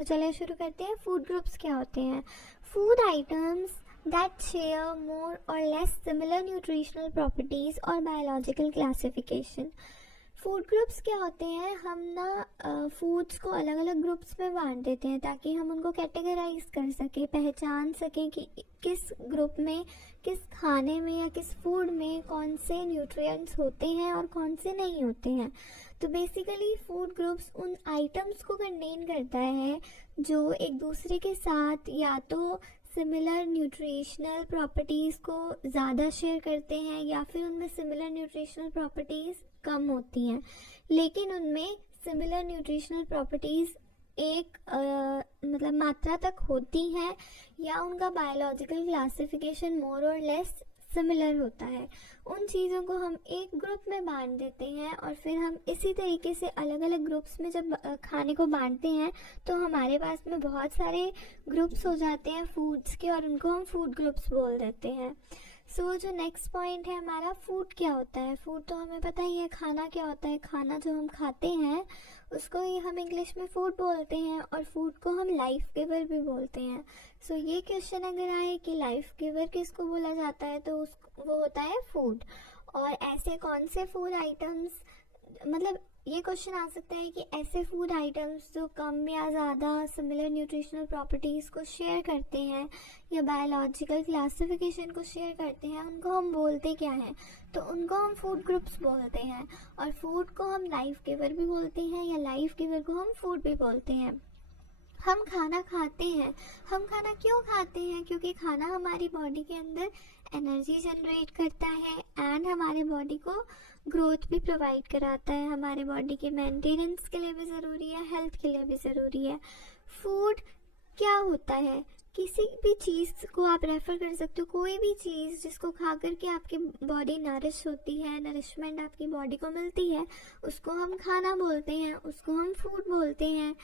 तो चलिए शुरू करते हैं। फूड ग्रुप्स क्या होते हैं? Food items that share more or less similar nutritional properties or biological classification। Food groups क्या होते हैं? हम ना फूड्स को अलग अलग ग्रुप्स में बांट देते हैं ताकि हम उनको कैटेगराइज कर सकें, पहचान सकें कि किस ग्रुप में, किस खाने में या किस फूड में कौन से न्यूट्रिएंट्स होते हैं और कौन से नहीं होते हैं। तो बेसिकली फूड ग्रुप्स उन आइटम्स को कंटेन करता है जो एक दूसरे के साथ या तो सिमिलर न्यूट्रिशनल प्रॉपर्टीज़ को ज़्यादा शेयर करते हैं या फिर उनमें सिमिलर न्यूट्रिशनल प्रॉपर्टीज़ कम होती हैं, लेकिन उनमें सिमिलर न्यूट्रिशनल प्रॉपर्टीज़ एक मतलब मात्रा तक होती हैं या उनका बायोलॉजिकल क्लासिफिकेशन मोर और लेस सिमिलर होता है। उन चीज़ों को हम एक ग्रुप में बांट देते हैं और फिर हम इसी तरीके से अलग अलग ग्रुप्स में जब खाने को बांटते हैं तो हमारे पास में बहुत सारे ग्रुप्स हो जाते हैं फूड्स के और उनको हम फूड ग्रुप्स बोल देते हैं। सो जो नेक्स्ट पॉइंट है हमारा, फूड क्या होता है? फूड तो हमें पता ही है, खाना क्या होता है। खाना जो हम खाते हैं उसको ही हम इंग्लिश में फूड बोलते हैं और फूड को हम लाइफ गिवर भी बोलते हैं। सो ये क्वेश्चन अगर आए कि लाइफ गिवर किसको बोला जाता है तो वो होता है फूड। और ऐसे कौन से फूड आइटम्स, मतलब ये क्वेश्चन आ सकता है कि ऐसे फूड आइटम्स जो कम या ज़्यादा सिमिलर न्यूट्रिशनल प्रॉपर्टीज़ को शेयर करते हैं या बायोलॉजिकल क्लासिफिकेशन को शेयर करते हैं, उनको हम बोलते क्या हैं? तो उनको हम फूड ग्रुप्स बोलते हैं। और फूड को हम लाइफ गिवर भी बोलते हैं या लाइफ गिवर को हम फूड भी बोलते हैं। हम खाना खाते हैं। हम खाना क्यों खाते हैं? क्योंकि खाना हमारी बॉडी के अंदर एनर्जी जनरेट करता है एंड हमारे बॉडी को ग्रोथ भी प्रोवाइड कराता है। हमारे बॉडी के मेंटेनेंस के लिए भी ज़रूरी है, हेल्थ के लिए भी ज़रूरी है। फूड क्या होता है? किसी भी चीज़ को आप रेफ़र कर सकते हो, कोई भी चीज़ जिसको खा करके आपकी बॉडी नरिश होती है, नरिशमेंट आपकी बॉडी को मिलती है, उसको हम खाना बोलते हैं, उसको हम फूड बोलते हैं।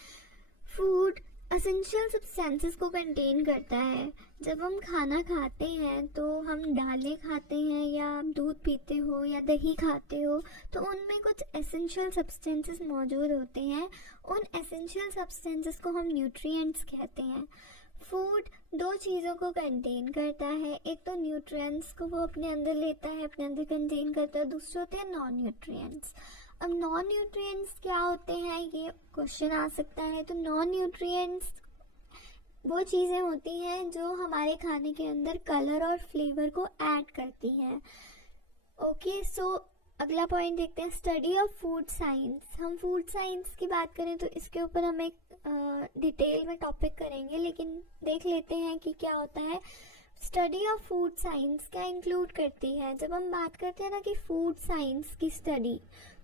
फूड एसेंशियल सब्सटेंसेस को कंटेन करता है। जब हम खाना खाते हैं तो हम दालें खाते हैं या आप दूध पीते हो या दही खाते हो तो उनमें कुछ एसेंशियल सब्सटेंसेस मौजूद होते हैं। उन एसेंशियल सब्सटेंसेस को हम न्यूट्रिएंट्स कहते हैं। फूड दो चीज़ों को कंटेन करता है, एक तो न्यूट्रिएंट्स को वो अपने अंदर लेता है, अपने अंदर कंटेन करता है, दूसरे होते हैं नॉन न्यूट्रिएंट्स। अब नॉन न्यूट्रिएंट्स क्या होते हैं, ये क्वेश्चन आ सकता है। तो नॉन न्यूट्रिएंट्स वो चीज़ें होती हैं जो हमारे खाने के अंदर कलर और फ्लेवर को ऐड करती हैं। ओके, सो अगला पॉइंट देखते हैं, स्टडी ऑफ फूड साइंस। हम फूड साइंस की बात करें तो इसके ऊपर हम एक डिटेल में टॉपिक करेंगे, लेकिन देख लेते हैं कि क्या होता है। स्टडी ऑफ फूड साइंस क्या इंक्लूड करती है? जब हम बात करते हैं ना कि फूड साइंस की स्टडी,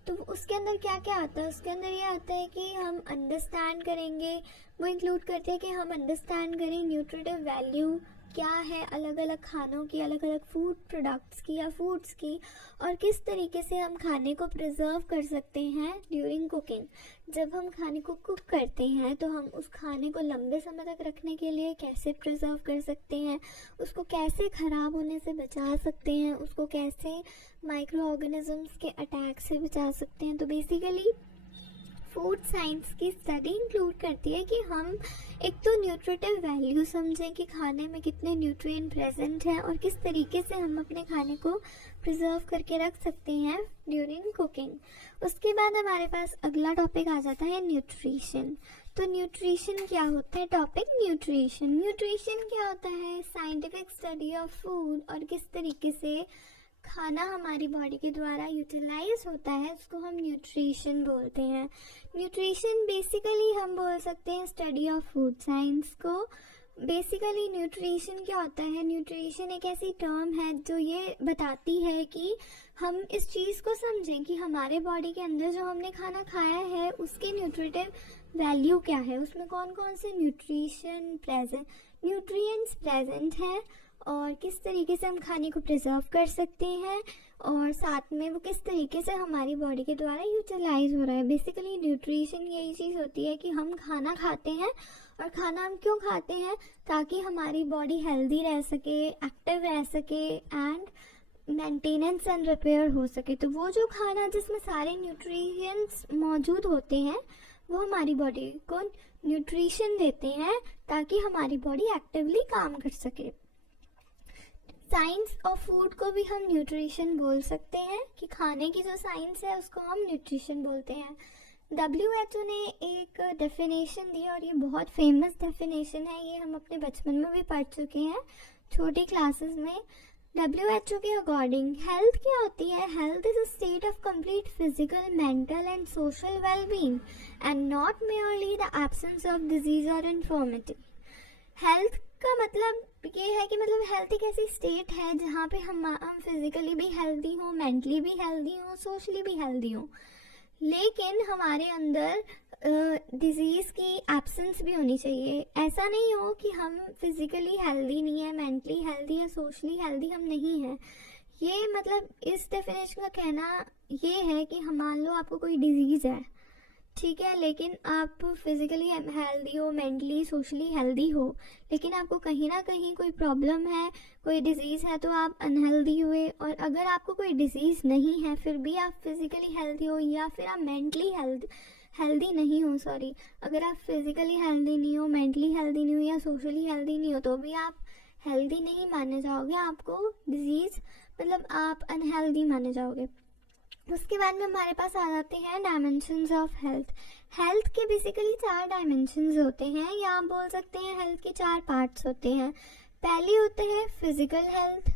तो उसके अंदर क्या क्या आता है? उसके अंदर ये आता है कि हम अंडरस्टैंड करेंगे, वो इंक्लूड करते हैं कि हम अंडरस्टैंड करें न्यूट्रिटिव वैल्यू क्या है अलग अलग खानों की, अलग अलग फूड प्रोडक्ट्स की या फूड्स की, और किस तरीके से हम खाने को प्रिजर्व कर सकते हैं ड्यूरिंग कुकिंग। जब हम खाने को कुक करते हैं तो हम उस खाने को लंबे समय तक रखने के लिए कैसे प्रिजर्व कर सकते हैं, उसको कैसे ख़राब होने से बचा सकते हैं, उसको कैसे माइक्रो ऑर्गेनिजम्स के अटैक से बचा सकते हैं। तो बेसिकली फूड साइंस की स्टडी इंक्लूड करती है कि हम एक तो न्यूट्रिटिव वैल्यू समझें कि खाने में कितने न्यूट्रिएंट प्रेजेंट हैं और किस तरीके से हम अपने खाने को प्रिजर्व करके रख सकते हैं ड्यूरिंग कुकिंग। उसके बाद हमारे पास अगला टॉपिक आ जाता है न्यूट्रिशन। तो न्यूट्रिशन क्या होता है? Topic nutrition. न्यूट्रिशन क्या होता है? साइंटिफिक स्टडी ऑफ फूड और किस तरीके से खाना हमारी बॉडी के द्वारा यूटिलाइज होता है, उसको हम न्यूट्रिशन बोलते हैं। न्यूट्रिशन बेसिकली हम बोल सकते हैं स्टडी ऑफ फूड साइंस को। बेसिकली न्यूट्रिशन क्या होता है? न्यूट्रिशन एक ऐसी टर्म है जो ये बताती है कि हम इस चीज़ को समझें कि हमारे बॉडी के अंदर जो हमने खाना खाया है उसकी न्यूट्रिटिव वैल्यू क्या है, उसमें कौन कौन से न्यूट्रिएंट्स प्रेजेंट हैं और किस तरीके से हम खाने को प्रिजर्व कर सकते हैं और साथ में वो किस तरीके से हमारी बॉडी के द्वारा यूटिलाइज हो रहा है। बेसिकली न्यूट्रिशन यही चीज़ होती है कि हम खाना खाते हैं और खाना हम क्यों खाते हैं? ताकि हमारी बॉडी हेल्दी रह सके, एक्टिव रह सके एंड मेंटेनेंस एंड रिपेयर हो सके। तो वो जो खाना जिसमें सारे न्यूट्रिएंट्स मौजूद होते हैं वो हमारी बॉडी को न्यूट्रिशन देते हैं ताकि हमारी बॉडी एक्टिवली काम कर सके। साइंस ऑफ फूड को भी हम न्यूट्रिशन बोल सकते हैं कि खाने की जो साइंस है उसको हम न्यूट्रिशन बोलते हैं। WHO ने एक डेफिनेशन दी और ये बहुत फेमस डेफिनेशन है, ये हम अपने बचपन में भी पढ़ चुके हैं छोटी क्लासेस में। WHO के अकॉर्डिंग हेल्थ क्या होती है? Health is a state of complete physical, mental and social wellbeing and not merely the absence of disease और इन्फॉर्मिटी। हेल्थ का मतलब ये है कि मतलब हेल्थ एक ऐसी स्टेट है जहाँ पे हम फिजिकली भी हेल्दी हो, मेंटली भी हेल्दी हो, सोशली भी हेल्दी हो, लेकिन हमारे अंदर डिजीज़ की एब्सेंस भी होनी चाहिए। ऐसा नहीं हो कि हम फिजिकली हेल्दी नहीं है, मेंटली हेल्दी या सोशली हेल्दी हम नहीं हैं। ये मतलब इस डेफिनेशन का कहना ये है कि मान लो आपको कोई डिजीज़ है, ठीक है, लेकिन आप फिजिकली हेल्दी हो, मेंटली सोशली हेल्दी हो, लेकिन आपको कहीं ना कहीं कोई प्रॉब्लम है, कोई डिजीज़ है, तो आप अनहेल्दी हुए। और अगर आपको कोई डिजीज़ नहीं है फिर भी आप फिजिकली हेल्दी हो या फिर आप मेंटली हेल्दी नहीं हो, सॉरी, अगर आप फिजिकली हेल्दी नहीं हो, मेंटली हेल्दी नहीं हो या सोशली हेल्दी नहीं हो तो भी आप हेल्दी नहीं माने जाओगे, आपको डिजीज़ मतलब आप अनहेल्दी माने जाओगे। उसके बाद में हमारे पास आ जाते हैं डायमेंशंस ऑफ हेल्थ। हेल्थ के बेसिकली 4 डायमेंशंस होते हैं, या आप बोल सकते हैं हेल्थ के 4 पार्ट्स होते हैं। पहले होते हैं फिजिकल हेल्थ,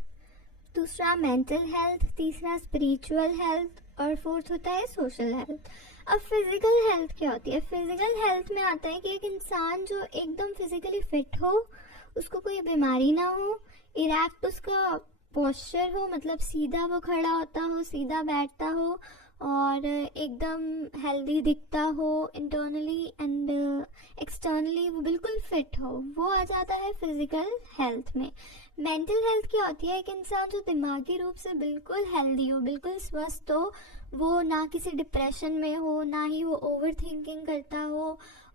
दूसरा मेंटल हेल्थ, तीसरा स्पिरिचुअल हेल्थ और फोर्थ होता है सोशल हेल्थ। अब फिजिकल हेल्थ क्या होती है? फिजिकल हेल्थ में आता है कि एक इंसान जो एकदम फिजिकली फिट हो, उसको कोई बीमारी ना हो, इरेक्ट उसका पोस्चर हो, मतलब सीधा वो खड़ा होता हो, सीधा बैठता हो और एकदम हेल्दी दिखता हो, इंटरनली एंड एक्सटर्नली वो बिल्कुल फिट हो, वो आ जाता है फिजिकल हेल्थ में। मेंटल हेल्थ क्या होती है? एक इंसान जो दिमागी रूप से बिल्कुल हेल्दी हो, बिल्कुल स्वस्थ हो, वो ना किसी डिप्रेशन में हो, ना ही वो ओवर थिंकिंग करता हो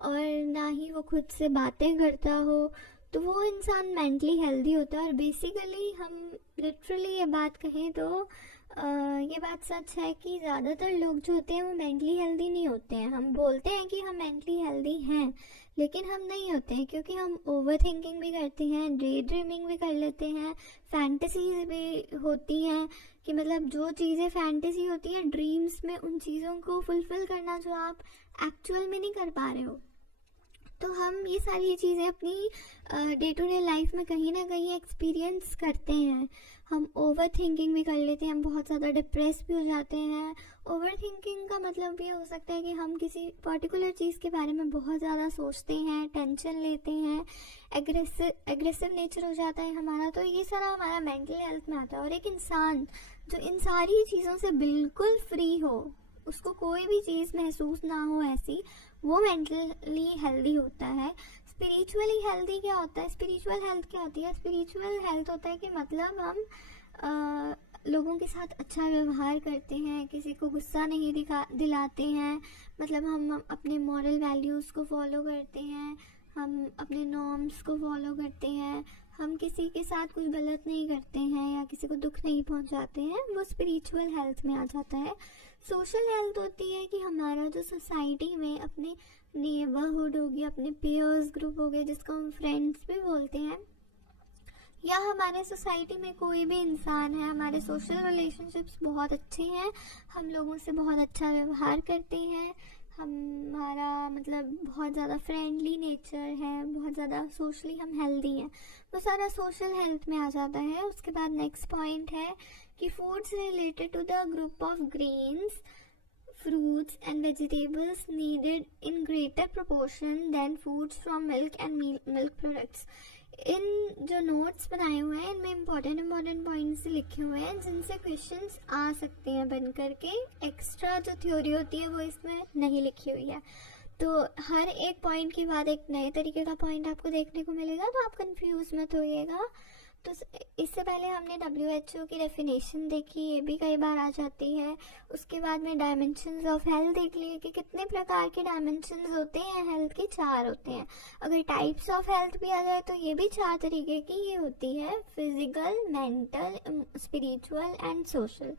और ना ही वो खुद से बातें करता हो, तो वो इंसान मेंटली हेल्दी होता है। और बेसिकली हम लिटरली ये बात कहें तो ये बात सच है कि ज़्यादातर लोग जो होते हैं वो मेंटली हेल्दी नहीं होते हैं। हम बोलते हैं कि हम मेंटली हेल्दी हैं, लेकिन हम नहीं होते हैं, क्योंकि हम ओवर थिंकिंग भी करते हैं, डे ड्रीमिंग भी कर लेते हैं, फैंटेसीज भी होती हैं कि मतलब जो चीज़ें फैंटेसी होती है ड्रीम्स में, उन चीज़ों को फुलफिल करना जो आप एक्चुअल में नहीं कर पा रहे हो। तो हम ये सारी चीज़ें अपनी डे टू डे लाइफ में कहीं ना कहीं एक्सपीरियंस करते हैं। हम ओवर थिंकिंग भी कर लेते हैं, हम बहुत ज़्यादा डिप्रेस भी हो जाते हैं। ओवर थिंकिंग का मतलब ये हो सकता है कि हम किसी पर्टिकुलर चीज़ के बारे में बहुत ज़्यादा सोचते हैं, टेंशन लेते हैं, एग्रेसिव नेचर हो जाता है हमारा। तो ये सारा हमारा मेंटल हेल्थ में आता है। और एक इंसान जो इन सारी चीज़ों से बिल्कुल फ्री हो, उसको कोई भी चीज़ महसूस ना हो ऐसी, वो मेंटली हेल्दी होता है। स्पिरिचुअली हेल्दी क्या होता है? स्पिरिचुअल हेल्थ क्या होती है? स्पिरिचुअल हेल्थ होता है कि मतलब हम लोगों के साथ अच्छा व्यवहार करते हैं, किसी को गुस्सा नहीं दिलाते हैं, मतलब हम अपने मॉरल वैल्यूज़ को फॉलो करते हैं, हम अपने नॉर्म्स को फॉलो करते हैं, हम किसी के साथ कुछ गलत नहीं करते हैं या किसी को दुख नहीं पहुंचाते हैं, वो स्पिरिचुअल हेल्थ में आ जाता है। सोशल हेल्थ होती है कि हमारा जो सोसाइटी में अपने नेबरहुड हो गया, अपने पीयर्स ग्रुप हो गए, जिसको हम फ्रेंड्स भी बोलते हैं, या हमारे सोसाइटी में कोई भी इंसान है, हमारे सोशल रिलेशनशिप्स बहुत अच्छे हैं, हम लोगों से बहुत अच्छा व्यवहार करते हैं, हमारा मतलब बहुत ज़्यादा फ्रेंडली नेचर है, बहुत ज़्यादा सोशली हम हेल्दी हैं, वो सारा सोशल हेल्थ में आ जाता है। उसके बाद नेक्स्ट पॉइंट है कि foods related to the group of grains, fruits and vegetables needed in greater proportion than foods from milk and milk products। इन जो नोट्स बनाए हुए हैं इनमें इम्पॉर्टेंट पॉइंट्स लिखे हुए हैं जिनसे क्वेश्चंस आ सकते हैं बन करके। एक्स्ट्रा जो थ्योरी होती है वो इसमें नहीं लिखी हुई है, तो हर एक पॉइंट के बाद एक नए तरीके का पॉइंट आपको देखने को मिलेगा, तो आप कंफ्यूज मत होइएगा। तो इससे पहले हमने WHO की डेफिनेशन देखी, ये भी कई बार आ जाती है। उसके बाद में डायमेंशंस ऑफ हेल्थ देख लिए कि कितने प्रकार के डायमेंशंस होते हैं, हेल्थ के 4 होते हैं। अगर टाइप्स ऑफ हेल्थ भी आ जाए तो ये भी 4 तरीके की ही होती है, physical, mental, spiritual and social.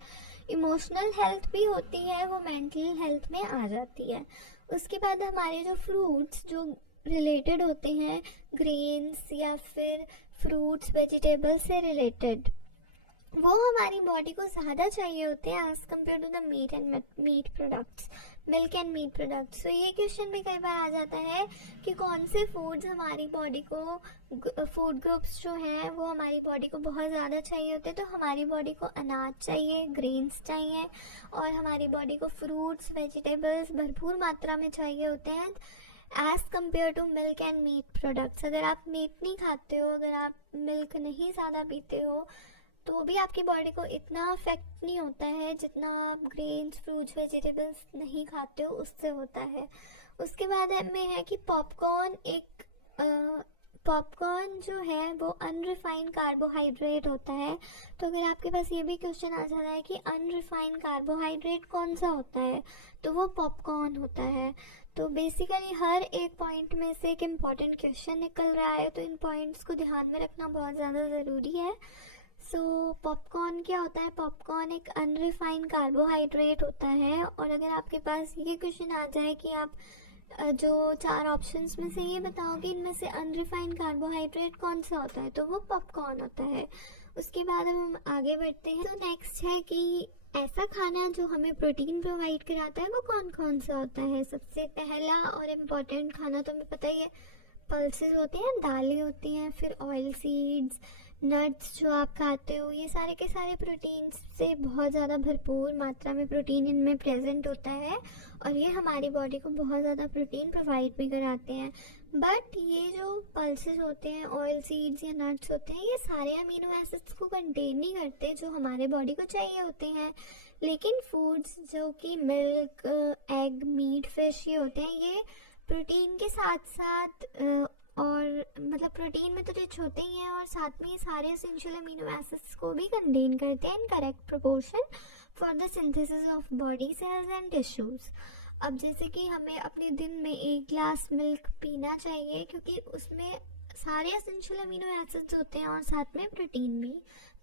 Emotional health भी होती है, वो मेंटल हेल्थ में आ जाती है। उसके बाद हमारे जो फ्रूट्स, जो रिलेटेड होते हैं ग्रेन्स या फिर फ्रूट्स वेजिटेबल्स से रिलेटेड, वो हमारी बॉडी को ज़्यादा चाहिए होते हैं as compare to the meat and meat products, milk and meat products. तो ये क्वेश्चन भी कई बार आ जाता है कि कौन से फूड्स हमारी बॉडी को, फूड ग्रुप्स जो हैं वो हमारी बॉडी को बहुत ज़्यादा चाहिए होते हैं। तो हमारी बॉडी को अनाज चाहिए, ग्रेन्स चाहिए, और हमारी बॉडी को फ्रूट्स वेजिटेबल्स भरपूर मात्रा में चाहिए होते हैं as compare to milk and meat products. अगर आप मीट नहीं खाते हो, अगर आप मिल्क नहीं ज़्यादा पीते हो, तो भी आपकी बॉडी को इतना अफेक्ट नहीं होता है जितना आप ग्रेन्स फ्रूट्स वेजिटेबल्स नहीं खाते हो उससे होता है। उसके बाद में है कि पॉपकॉर्न जो है वो अनरिफाइंड कार्बोहाइड्रेट होता है। तो अगर आपके पास ये भी क्वेश्चन आ जाता है कि अनरिफाइंड कार्बोहाइड्रेट कौन सा होता है, तो वो पॉपकॉर्न होता है। तो बेसिकली हर एक पॉइंट में से एक इम्पॉर्टेंट क्वेश्चन निकल रहा है, तो इन पॉइंट्स को ध्यान में रखना बहुत ज़्यादा ज़रूरी है। सो पॉपकॉर्न क्या होता है? पॉपकॉर्न एक अनरिफाइंड कार्बोहाइड्रेट होता है। और अगर आपके पास ये क्वेश्चन आ जाए कि आप जो 4 ऑप्शंस में से ये बताओ कि इनमें से अनरिफाइंड कार्बोहाइड्रेट कौन सा होता है, तो वो पॉपकॉर्न होता है। उसके बाद हम आगे बढ़ते हैं। तो नेक्स्ट है कि ऐसा खाना जो हमें प्रोटीन प्रोवाइड कराता है वो कौन कौन सा होता है। सबसे पहला और इम्पॉर्टेंट खाना तो हमें पता ही है, पल्सेस होते हैं, दालें होती हैं, फिर ऑयल सीड्स, नट्स जो आप खाते हो, ये सारे के सारे प्रोटीन से बहुत ज़्यादा भरपूर मात्रा में प्रोटीन इनमें प्रेजेंट होता है और ये हमारी बॉडी को बहुत ज़्यादा प्रोटीन प्रोवाइड भी कराते हैं। बट ये जो पल्सेस होते हैं, ऑयल सीड्स या नट्स होते हैं, ये सारे अमीनो एसिड्स को कंटेन नहीं करते जो हमारे बॉडी को चाहिए होते हैं। लेकिन फूड्स जो कि मिल्क, एग, मीट, फिश ये होते हैं, ये प्रोटीन के साथ साथ और मतलब प्रोटीन में तो रिच होते ही हैं और साथ में ये सारे एसेंशियल अमीनो एसिड्स को भी कंटेन करते हैं in correct proportion for the synthesis of body cells and tissues. अब जैसे कि हमें अपने दिन में 1 ग्लास मिल्क पीना चाहिए क्योंकि उसमें सारे एसेंशियल अमीनो एसिड्स होते हैं और साथ में प्रोटीन भी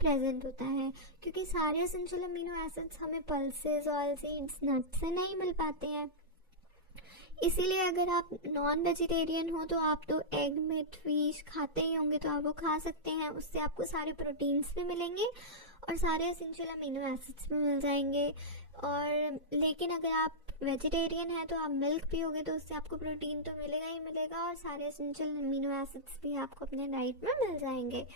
प्रेजेंट होता है, क्योंकि सारे एसेंशियल अमीनो एसिड्स हमें पल्सेस, ऑयल सीड्स, नट्स से नहीं मिल पाते हैं। इसीलिए अगर आप नॉन वेजिटेरियन हो तो आप तो एग, मीट, फिश खाते ही होंगे, तो आप वो खा सकते हैं, उससे आपको सारे प्रोटीन्स भी मिलेंगे और सारे एसेंशियल अमीनो एसिड्स भी मिल जाएंगे। और लेकिन अगर आप वेजिटेरियन है तो आप मिल्क पियोगे तो उससे आपको प्रोटीन तो मिलेगा ही मिलेगा और सारे एसेंशियल अमीनो एसिड्स भी आपको अपने डाइट में मिल जाएंगे।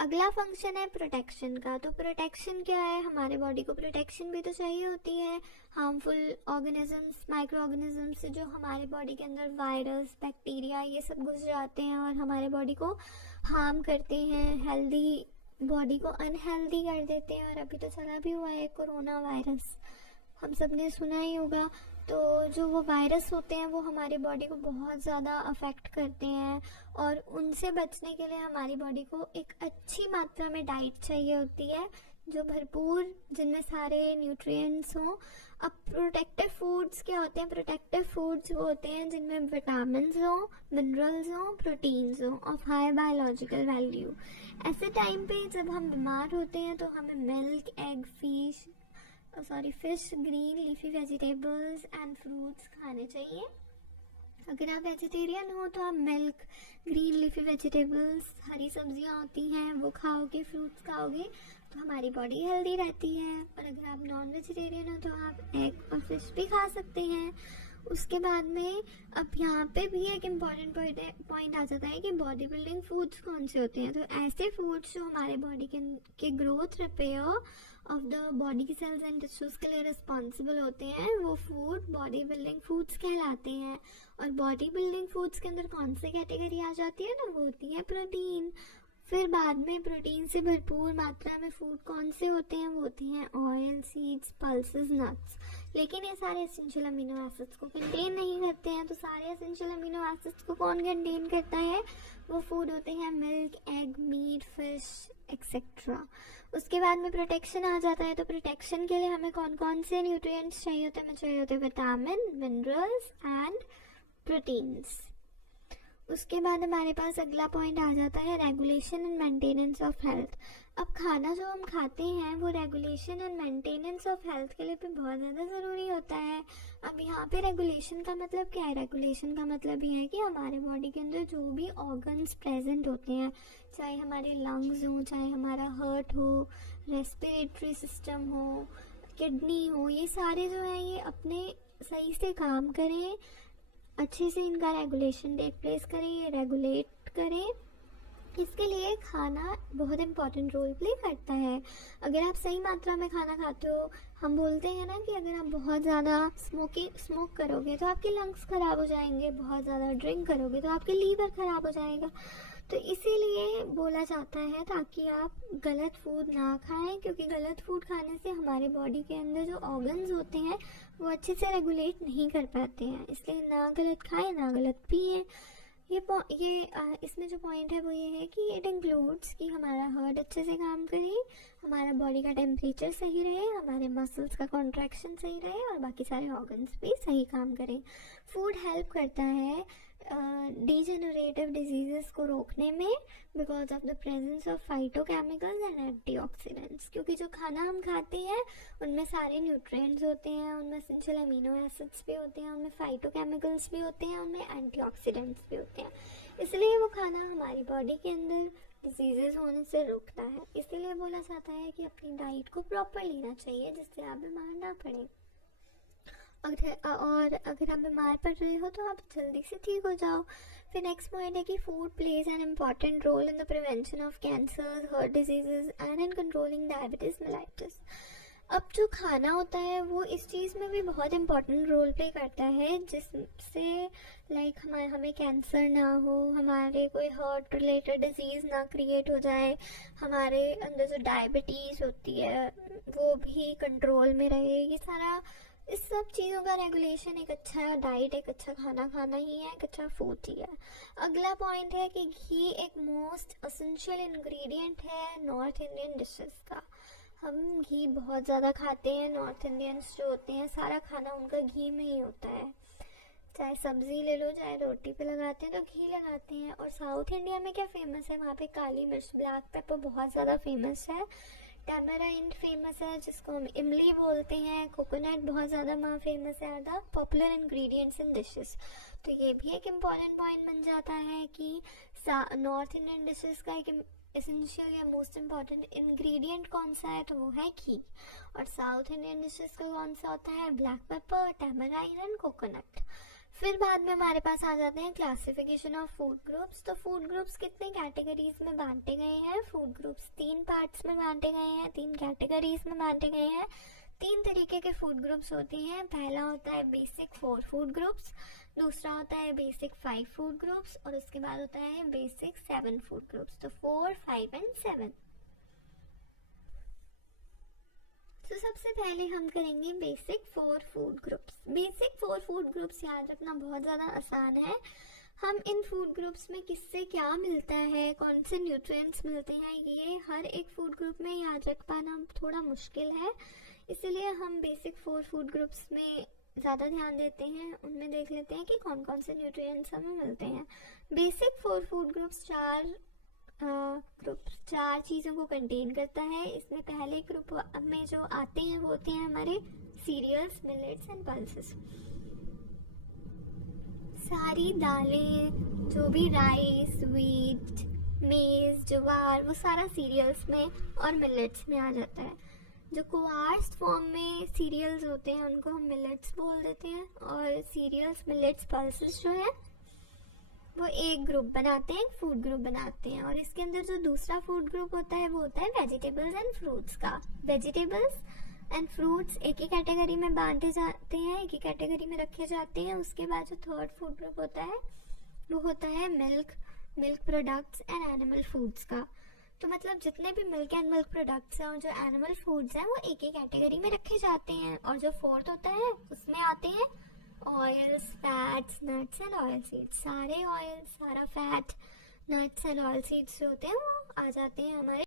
अगला फंक्शन है प्रोटेक्शन का। तो प्रोटेक्शन क्या है? हमारे बॉडी को प्रोटेक्शन भी तो चाहिए होती है हार्मफुल ऑर्गेनिजम्स, माइक्रो ऑर्गेनिजम्स से जो हमारे बॉडी के अंदर वायरस, बैक्टीरिया ये सब घुस जाते हैं और हमारे बॉडी को हार्म करते हैं, हेल्दी बॉडी को अनहेल्दी कर देते हैं। और अभी तो चला भी हुआ है कोरोना वायरस, हम सब ने सुना ही होगा। तो जो वो वायरस होते हैं वो हमारी बॉडी को बहुत ज़्यादा अफेक्ट करते हैं और उनसे बचने के लिए हमारी बॉडी को एक अच्छी मात्रा में डाइट चाहिए होती है जो भरपूर, जिनमें सारे न्यूट्रिएंट्स हों। अब प्रोटेक्टिव फूड्स क्या होते हैं? प्रोटेक्टिव फूड्स वो होते हैं जिनमें विटामिन्स हों, मिनरल्स हों, प्रोटीन्स हों ऑफ हाई बायोलॉजिकल वैल्यू। ऐसे टाइम पे जब हम बीमार होते हैं तो हमें milk, egg, fish, green leafy vegetables and fruits खाने चाहिए। अगर आप वेजिटेरियन हो तो आप मिल्क, ग्रीन लीफी वेजिटेबल्स, हरी सब्जियां होती हैं वो खाओगे, फ्रूट्स खाओगे तो हमारी बॉडी हेल्दी रहती है। और अगर आप नॉन वेजिटेरियन हो तो आप एग और फिश भी खा सकते हैं। उसके बाद में अब यहाँ पे भी एक इम्पॉर्टेंट पॉइंट आ जाता है कि बॉडी बिल्डिंग फूड्स कौन से होते हैं। तो ऐसे फूड्स जो हमारे बॉडी के growth, repair of the body की सेल्स एंड टिश्यूज के लिए रिस्पॉन्सिबल होते हैं, वो फूड बॉडी बिल्डिंग फूड्स कहलाते हैं। और बॉडी बिल्डिंग फूड्स के अंदर कौन सी कैटेगरी आ जाती है ना, वो होती है प्रोटीन। फिर बाद में प्रोटीन से भरपूर मात्रा में फूड कौन से होते हैं? वो होते हैं ऑयल, सीड्स, पल्सेस, नट्स। लेकिन ये सारे एसेंशियल अमीनो एसिड्स को कंटेन नहीं करते हैं। तो सारे एसेंशियल अमीनो एसिड्स को कौन कंटेन करता है? वो फूड होते हैं milk, egg, meat, fish etcetera. उसके बाद में प्रोटेक्शन आ जाता है। तो प्रोटेक्शन के लिए हमें कौन कौन से न्यूट्रिएंट्स चाहिए होते हैं? हमें चाहिए होते हैं विटामिन, मिनरल्स एंड प्रोटीन्स। उसके बाद हमारे पास अगला पॉइंट आ जाता है regulation and maintenance of health. अब खाना जो हम खाते हैं वो regulation and maintenance of health के लिए भी बहुत ज़्यादा ज़रूरी होता है। अब यहाँ पे रेगुलेशन का मतलब क्या है? रेगुलेशन का मतलब ये है कि हमारे बॉडी के अंदर जो भी ऑर्गन्स प्रेजेंट होते हैं, चाहे हमारे लंग्स हो, चाहे हमारा हार्ट हो, रेस्पिरेटरी सिस्टम हो, किडनी हो, ये सारे जो हैं ये अपने सही से काम करें, अच्छे से इनका रेगुलेशन टेक प्लेस करें, ये रेगुलेट करें। इसके लिए खाना बहुत इम्पॉर्टेंट रोल प्ले करता है। अगर आप सही मात्रा में खाना खाते हो, हम बोलते हैं ना कि अगर आप बहुत ज़्यादा स्मोक करोगे तो आपके लंग्स ख़राब हो जाएंगे, बहुत ज़्यादा ड्रिंक करोगे तो आपके लीवर ख़राब हो जाएगा। तो इसीलिए बोला जाता है ताकि आप गलत फूड ना खाएं, क्योंकि गलत फूड खाने से हमारे बॉडी के अंदर जो ऑर्गन्स होते हैं वो अच्छे से रेगुलेट नहीं कर पाते हैं। इसलिए ना गलत खाएं ना गलत पिएं। इसमें जो पॉइंट है वो ये है कि इट इंक्लूड्स कि हमारा हार्ट अच्छे से काम करे, हमारा बॉडी का टेम्परेचर सही रहे, हमारे मसल्स का कॉन्ट्रैक्शन सही रहे और बाकी सारे ऑर्गन्स भी सही काम करें। फूड हेल्प करता है डिजेनरेटिव डिजीज़ेस को रोकने में because of the presence of phytochemicals and antioxidants, क्योंकि जो खाना हम खाते हैं उनमें सारे न्यूट्रिएंट्स होते हैं, उनमें एसेंशियल अमीनो एसिड्स भी होते हैं, उनमें फाइटोकेमिकल्स भी होते हैं, उनमें एंटीऑक्सीडेंट्स भी होते हैं। इसलिए वो खाना हमारी बॉडी के अंदर डिजीज़ेस होने से रोकता है। इसीलिए बोला जाता है कि अपनी डाइट को प्रॉपर लेना चाहिए जिससे आप बीमार ना पड़े। अगर आप बीमार पड़ रहे हो तो आप जल्दी से ठीक हो जाओ। फिर नेक्स्ट पॉइंट है कि food plays an important role in the prevention of cancer, heart diseases and in controlling diabetes mellitus. अब जो खाना होता है वो इस चीज़ में भी बहुत इम्पॉर्टेंट रोल प्ले करता है जिससे लाइक हमें कैंसर ना हो, हमारे कोई हार्ट रिलेटेड डिजीज़ ना क्रिएट हो जाए, हमारे अंदर जो डायबिटीज़ होती है वो भी कंट्रोल में रहे। ये सारा इस सब चीज़ों का रेगुलेशन एक अच्छा डाइट, एक अच्छा खाना खाना ही है, एक अच्छा फूड ही है। अगला पॉइंट है कि घी एक मोस्ट एसेंशियल इंग्रेडिएंट है नॉर्थ इंडियन डिशेस का। हम घी बहुत ज़्यादा खाते हैं। नॉर्थ इंडियंस जो होते हैं सारा खाना उनका घी में ही होता है, चाहे सब्जी ले लो चाहे रोटी पे लगाते हैं तो घी लगाते हैं। और साउथ इंडिया में क्या फेमस है? वहाँ पे काली मिर्च, ब्लैक पेपर बहुत ज़्यादा फेमस है। टैमराइंड फेमस है जिसको हम इमली बोलते हैं। कोकोनट बहुत ज़्यादा वहाँ फेमस है। Are the popular ingredients in dishes. तो ये भी एक इम्पॉर्टेंट पॉइंट बन जाता है कि नॉर्थ इंडियन डिशेस का एक एसेंशियल या मोस्ट इम्पॉर्टेंट इंग्रेडिएंट कौन सा है? तो वो है घी। और साउथ इंडियन डिशेस का कौन सा होता है? Black pepper, tamarind and coconut. फिर बाद में हमारे पास आ जाते हैं क्लासिफिकेशन ऑफ फूड ग्रुप्स। तो फूड ग्रुप्स कितने कैटेगरीज में बांटे गए हैं? फूड ग्रुप्स 3 पार्ट्स में बांटे गए हैं, 3 कैटेगरीज में बांटे गए हैं। 3 तरीके के फूड ग्रुप्स होते हैं। पहला होता है बेसिक 4 फूड ग्रुप्स, दूसरा होता है बेसिक 5 फूड ग्रुप्स और उसके बाद होता है बेसिक 7 फूड ग्रुप्स। तो 4, 5 एंड 7। तो सबसे पहले हम करेंगे basic 4 food groups. Basic 4 food groups याद रखना बहुत ज़्यादा आसान है। हम इन फूड ग्रुप्स में किससे क्या मिलता है, कौन से न्यूट्रिएंट्स मिलते हैं, ये हर एक फूड ग्रुप में याद रख पाना थोड़ा मुश्किल है। इसलिए हम बेसिक 4 फूड ग्रुप्स में ज़्यादा ध्यान देते हैं। उनमें देख लेते हैं कि कौन कौन से न्यूट्रिएंट्स हमें मिलते हैं। बेसिक 4 फूड ग्रुप्स 4 चीज़ों को कंटेन करता है। इसमें पहले ग्रुप में जो आते हैं वो होते हैं हमारे सीरियल्स, मिलेट्स एंड पल्सेस। सारी दालें, जो भी राइस, व्हीट, मेज, ज्वार, वो सारा सीरियल्स में और मिलेट्स में आ जाता है। जो कोआर्स फॉर्म में सीरियल्स होते हैं उनको हम मिलेट्स बोल देते हैं और सीरियल्स, मिलेट्स, पल्सेस जो है वो एक ग्रुप बनाते हैं, एक फूड ग्रुप बनाते हैं। और इसके अंदर जो दूसरा फूड ग्रुप होता है वो होता है वेजिटेबल्स एंड फ्रूट्स का। वेजिटेबल्स एंड फ्रूट्स एक ही कैटेगरी में बांटे जाते हैं, एक ही कैटेगरी में रखे जाते हैं। उसके बाद जो थर्ड फूड ग्रुप होता है वो होता है milk products and animal foods का। तो मतलब जितने भी मिल्क एंड मिल्क प्रोडक्ट्स हैं और जो एनिमल फूड्स हैं वो एक ही कैटेगरी में रखे जाते हैं। और जो फोर्थ होता है उसमें आते हैं oils, fats, nuts and oil seeds. सारे ऑयल, सारा fat, nuts and oil seeds जो होते हैं वो आ जाते हैं हमारे